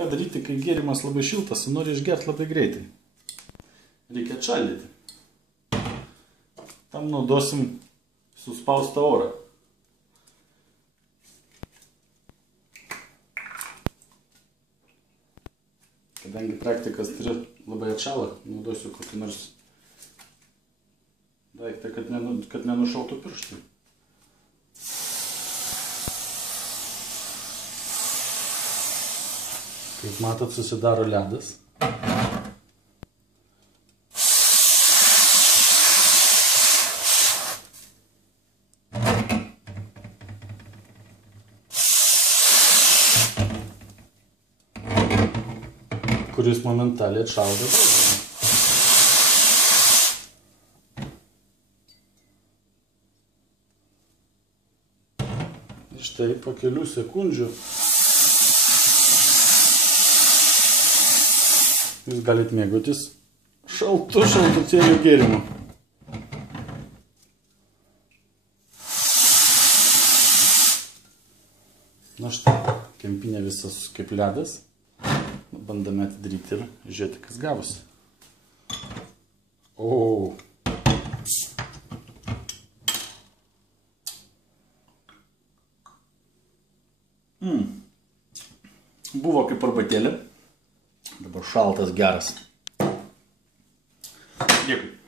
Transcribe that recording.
ką daryti, kai gėrimas labai šiltas ir nori išgerti labai greitai. Reikia atšaldyti. Tam naudosim suspaustą orą. Kadangi praktikas turi labai atšalą, naudosiu kokį nors daiktą, kad nenušaltų pirštai. Kaip matot, susidaro ledas. Kuris momentaliai atšaldo. Ir štai po kelių sekundžių jūs galite mėgautis šaltutėlių gėrimu. Na štai, kempinė visas kaip ledas. Bandome atidaryti ir žiūrėti, kas gavosi. O. Buvo kaip arbatėlė. Dabar šaltas geras. Dėkui.